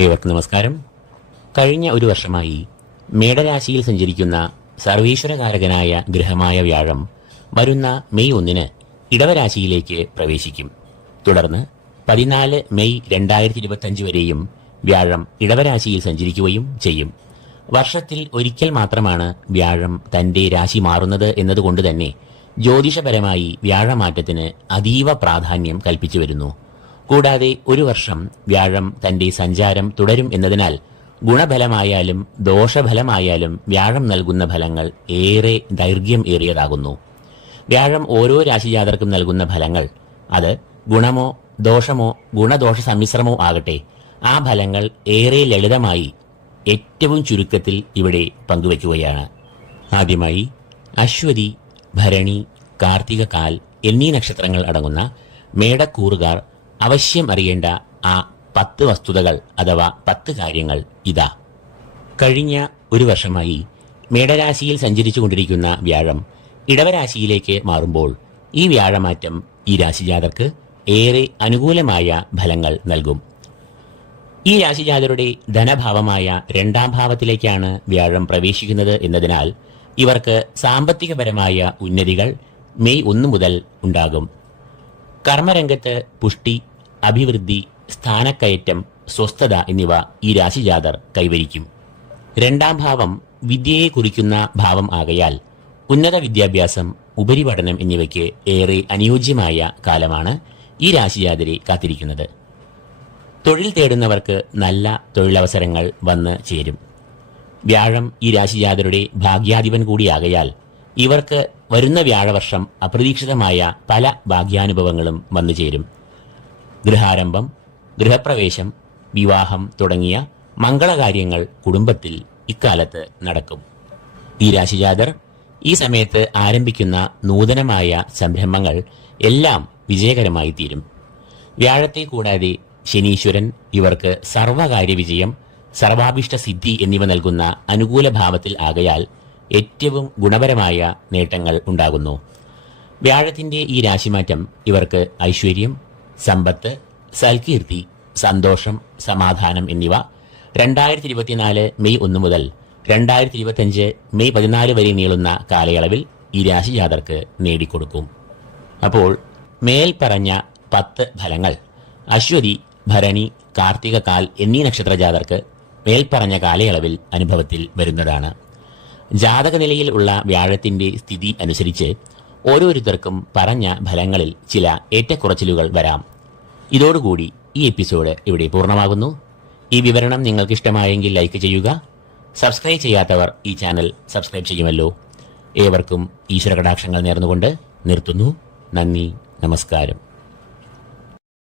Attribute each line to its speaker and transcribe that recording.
Speaker 1: ഏവർക്കും നമസ്കാരം. കഴിഞ്ഞ ഒരു വർഷമായി മേടരാശിയിൽ സഞ്ചരിക്കുന്ന സർവീശ്വരകാരകനായ ഗ്രഹമായ വ്യാഴം വരുന്ന മെയ് ഒന്നിന് ഇടവരാശിയിലേക്ക് പ്രവേശിക്കും. തുടർന്ന് പതിനാല് മെയ് രണ്ടായിരത്തി ഇരുപത്തഞ്ച് വരെയും വ്യാഴം ഇടവരാശിയിൽ സഞ്ചരിക്കുകയും ചെയ്യും. വർഷത്തിൽ ഒരിക്കൽ മാത്രമാണ് വ്യാഴം തന്റെ രാശി മാറുന്നത് എന്നതുകൊണ്ട് തന്നെ ജ്യോതിഷപരമായി വ്യാഴമാറ്റത്തിന് അതീവ പ്രാധാന്യം കൽപ്പിച്ചു വരുന്നു. കൂടാതെ ഒരു വർഷം വ്യാഴം തന്റെ സഞ്ചാരം തുടരും എന്നതിനാൽ ഗുണഫലമായാലും ദോഷഫലമായാലും വ്യാഴം നൽകുന്ന ഫലങ്ങൾ ഏറെ ദൈർഘ്യം ഏറിയതാകുന്നു. വ്യാഴം ഓരോ രാശിജാതർക്കും നൽകുന്ന ഫലങ്ങൾ അത് ഗുണമോ ദോഷമോ ഗുണദോഷ സമ്മിശ്രമോ ആകട്ടെ ആ ഫലങ്ങൾ ഏറെ ലളിതമായി ഏറ്റവും ചുരുക്കത്തിൽ ഇവിടെ പങ്കുവയ്ക്കുകയാണ്. ആദ്യമായി അശ്വതി ഭരണി കാർത്തിക കാൽ എന്നീ നക്ഷത്രങ്ങൾ അടങ്ങുന്ന മേടക്കൂറുകാർ അവശ്യം അറിയേണ്ട ആ പത്ത് വസ്തുതകൾ അഥവാ പത്ത് കാര്യങ്ങൾ ഇതാ. കഴിഞ്ഞ ഒരു വർഷമായി മേടരാശിയിൽ സഞ്ചരിച്ചുകൊണ്ടിരിക്കുന്ന വ്യാഴം ഇടവരാശിയിലേക്ക് മാറുമ്പോൾ ഈ വ്യാഴമാറ്റം ഈ രാശിജാതർക്ക് ഏറെ അനുകൂലമായ ഫലങ്ങൾ നൽകും. ഈ രാശിജാതരുടെ ധനഭാവമായ രണ്ടാം ഭാവത്തിലേക്കാണ് വ്യാഴം പ്രവേശിക്കുന്നത് എന്നതിനാൽ ഇവർക്ക് സാമ്പത്തികപരമായ ഉന്നതികൾ മെയ് ഒന്ന് മുതൽ ഉണ്ടാകും. കർമ്മരംഗത്ത് പുഷ്ടി അഭിവൃദ്ധി സ്ഥാനക്കയറ്റം സ്വസ്ഥത എന്നിവ ഈ രാശിജാതർ കൈവരിക്കും. രണ്ടാം ഭാവം വിദ്യയെ കുറിക്കുന്ന ഭാവം ആകയാൽ ഉന്നത വിദ്യാഭ്യാസം ഉപരിപഠനം എന്നിവയ്ക്ക് ഏറെ അനുയോജ്യമായ കാലമാണ് ഈ രാശിജാതരെ കാത്തിരിക്കുന്നത്. തൊഴിൽ തേടുന്നവർക്ക് നല്ല തൊഴിലവസരങ്ങൾ വന്ന് ചേരും. വ്യാഴം ഈ രാശിജാതരുടെ ഭാഗ്യാധിപൻ കൂടിയാകയാൽ ഇവർക്ക് വരുന്ന വ്യാഴവർഷം അപ്രതീക്ഷിതമായ പല ഭാഗ്യാനുഭവങ്ങളും വന്നു ചേരും. ഗൃഹാരംഭം ഗൃഹപ്രവേശം വിവാഹം തുടങ്ങിയ മംഗളകാര്യങ്ങൾ കുടുംബത്തിൽ ഇക്കാലത്ത് നടക്കും. ഈ രാശിജാതർ ഈ സമയത്ത് ആരംഭിക്കുന്ന നൂതനമായ സംരംഭങ്ങൾ എല്ലാം വിജയകരമായി തീരും. വ്യാഴത്തെ കൂടാതെ ശനീശ്വരൻ ഇവർക്ക് സർവകാര്യ വിജയം സർവാഭിഷ്ട സിദ്ധി എന്നിവ നൽകുന്ന അനുകൂല ഭാവത്തിൽ ആകയാൽ ഏറ്റവും ഗുണപരമായ നേട്ടങ്ങൾ ഉണ്ടാകുന്നു. വ്യാഴത്തിന്റെ ഈ രാശിമാറ്റം ഇവർക്ക് ഐശ്വര്യം സമ്പത്ത് സൽകീർത്തി സന്തോഷം സമാധാനം എന്നിവ രണ്ടായിരത്തി ഇരുപത്തിനാല് മെയ് ഒന്ന് മുതൽ രണ്ടായിരത്തി ഇരുപത്തിയഞ്ച് മെയ് പതിനാല് വരെ നീളുന്ന കാലയളവിൽ ഈ രാശി ജാതർക്ക് നേടിക്കൊടുക്കും. അപ്പോൾ മേൽ പറഞ്ഞ പത്ത് ഫലങ്ങൾ അശ്വതി ഭരണി കാർത്തിക കാൽ എന്നീ നക്ഷത്ര ജാതർക്ക് മേൽപ്പറഞ്ഞ കാലയളവിൽ അനുഭവത്തിൽ വരുന്നതാണ്. ജാതക നിലയിൽ ഉള്ള വ്യാഴത്തിന്റെ സ്ഥിതി അനുസരിച്ച് ഓരോരുത്തർക്കും പറഞ്ഞ ഫലങ്ങളിൽ ചില ഏറ്റക്കുറച്ചിലുകൾ വരാം. ഇതോടുകൂടി ഈ എപ്പിസോഡ് ഇവിടെ പൂർണമാകുന്നു. ഈ വിവരണം നിങ്ങൾക്ക് ഇഷ്ടമായെങ്കിൽ ലൈക്ക് ചെയ്യുക. സബ്സ്ക്രൈബ് ചെയ്യാത്തവർ ഈ ചാനൽ സബ്സ്ക്രൈബ് ചെയ്യുമല്ലോ. ഏവർക്കും ഈശ്വര കടാക്ഷങ്ങൾ നേർന്നുകൊണ്ട് നിർത്തുന്നു. നന്ദി നമസ്കാരം.